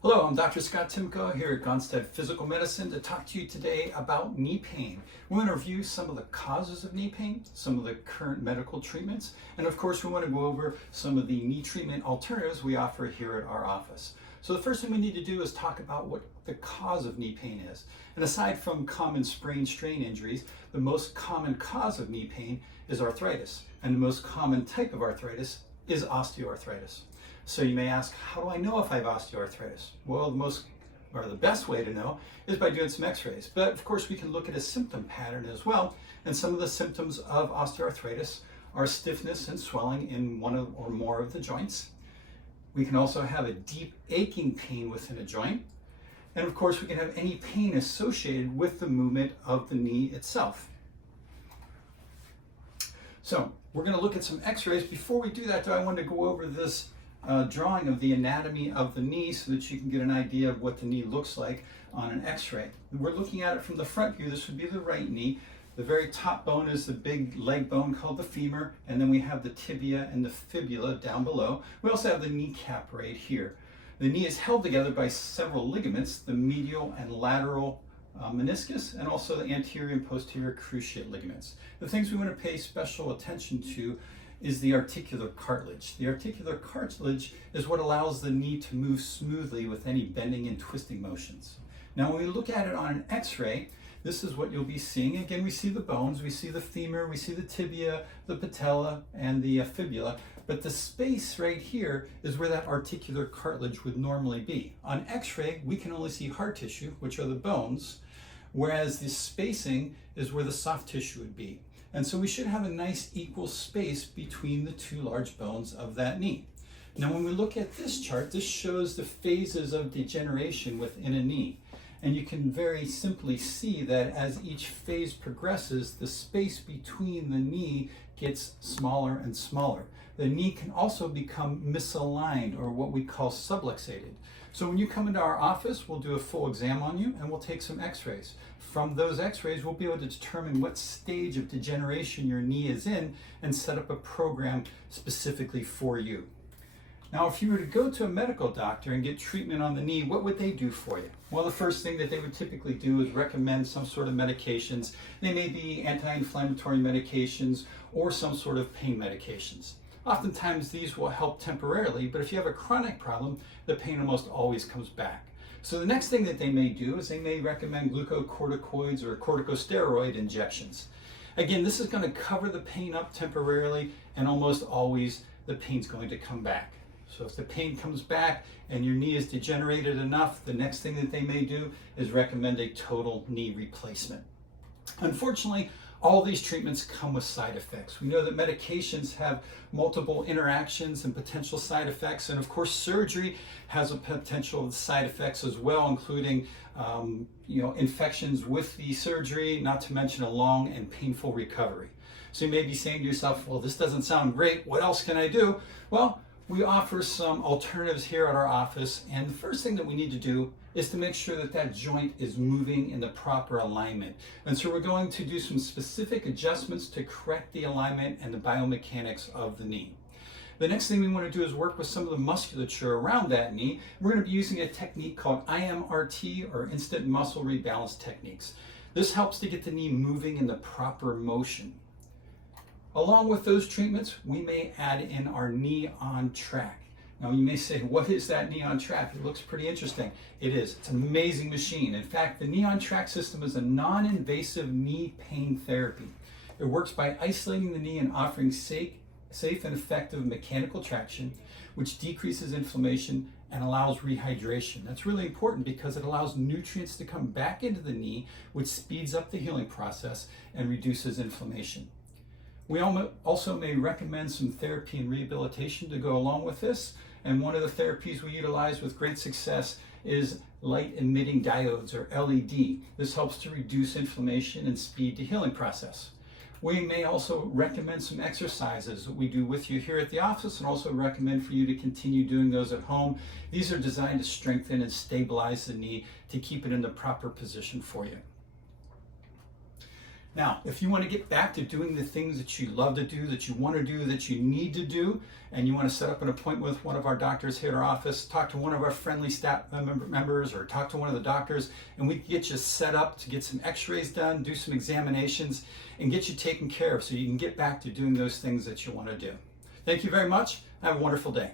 Hello, I'm Dr. Scott Timko here at Gonstead Physical Medicine to talk to you today about knee pain. We want to review some of the causes of knee pain, some of the current medical treatments, and of course we want to go over some of the knee treatment alternatives we offer here at our office. So the first thing we need to do is talk about what the cause of knee pain is. And aside from common sprain strain injuries, the most common cause of knee pain is arthritis. And the most common type of arthritis is osteoarthritis. So you may ask, how do I know if I have osteoarthritis? Well, the best way to know is by doing some x-rays. But of course we can look at a symptom pattern as well. And some of the symptoms of osteoarthritis are stiffness and swelling in one or more of the joints. We can also have a deep aching pain within a joint. And of course we can have any pain associated with the movement of the knee itself. So we're going to look at some x-rays. Before we do that though, I want to go over this drawing of the anatomy of the knee so that you can get an idea of what the knee looks like on an x-ray. We're looking at it from the front view. This would be the right knee. The very top bone is the big leg bone called the femur, and then we have the tibia and the fibula down below. We also have the kneecap right here. The knee is held together by several ligaments, the medial and lateral meniscus, and also the anterior and posterior cruciate ligaments. The things we want to pay special attention to is the articular cartilage. The articular cartilage is what allows the knee to move smoothly with any bending and twisting motions. Now when we look at it on an x-ray, this is what you'll be seeing. Again, we see the bones, we see the femur, we see the tibia, the patella, and the fibula, but the space right here is where that articular cartilage would normally be. On x-ray, we can only see hard tissue, which are the bones, whereas the spacing is where the soft tissue would be. And so we should have a nice equal space between the two large bones of that knee. Now when we look at this chart, this shows the phases of degeneration within a knee. And you can very simply see that as each phase progresses, the space between the knee gets smaller and smaller. The knee can also become misaligned, or what we call subluxated. So when you come into our office, we'll do a full exam on you and we'll take some x-rays. From those x-rays, we'll be able to determine what stage of degeneration your knee is in and set up a program specifically for you. Now, if you were to go to a medical doctor and get treatment on the knee, what would they do for you? Well, the first thing that they would typically do is recommend some sort of medications. They may be anti-inflammatory medications or some sort of pain medications. Oftentimes these will help temporarily, but if you have a chronic problem, the pain almost always comes back. So the next thing that they may do is they may recommend glucocorticoids or corticosteroid injections. Again, this is going to cover the pain up temporarily, and almost always the pain's going to come back. So if the pain comes back and your knee is degenerated enough, the next thing that they may do is recommend a total knee replacement. Unfortunately, all these treatments come with side effects. We know that medications have multiple interactions and potential side effects, and of course surgery has a potential side effects as well, including infections with the surgery, not to mention a long and painful recovery. So you may be saying to yourself, well, this doesn't sound great, what else can I do? Well, we offer some alternatives here at our office, and the first thing that we need to do is to make sure that that joint is moving in the proper alignment. And so we're going to do some specific adjustments to correct the alignment and the biomechanics of the knee. The next thing we want to do is work with some of the musculature around that knee. We're going to be using a technique called IMRT, or instant muscle rebalance techniques. This helps to get the knee moving in the proper motion. Along with those treatments, we may add in our knee on track. Now you may say, what is that knee on track? It looks pretty interesting. It is. It's an amazing machine. In fact, the knee on track system is a non-invasive knee pain therapy. It works by isolating the knee and offering safe and effective mechanical traction, which decreases inflammation and allows rehydration. That's really important because it allows nutrients to come back into the knee, which speeds up the healing process and reduces inflammation. We also may recommend some therapy and rehabilitation to go along with this. And one of the therapies we utilize with great success is light emitting diodes, or LED. This helps to reduce inflammation and speed the healing process. We may also recommend some exercises that we do with you here at the office, and also recommend for you to continue doing those at home. These are designed to strengthen and stabilize the knee to keep it in the proper position for you. Now, if you want to get back to doing the things that you love to do, that you want to do, that you need to do, and you want to set up an appointment with one of our doctors here at our office, talk to one of our friendly staff members, or talk to one of the doctors, and we can get you set up to get some x-rays done, do some examinations, and get you taken care of so you can get back to doing those things that you want to do. Thank you very much. Have a wonderful day.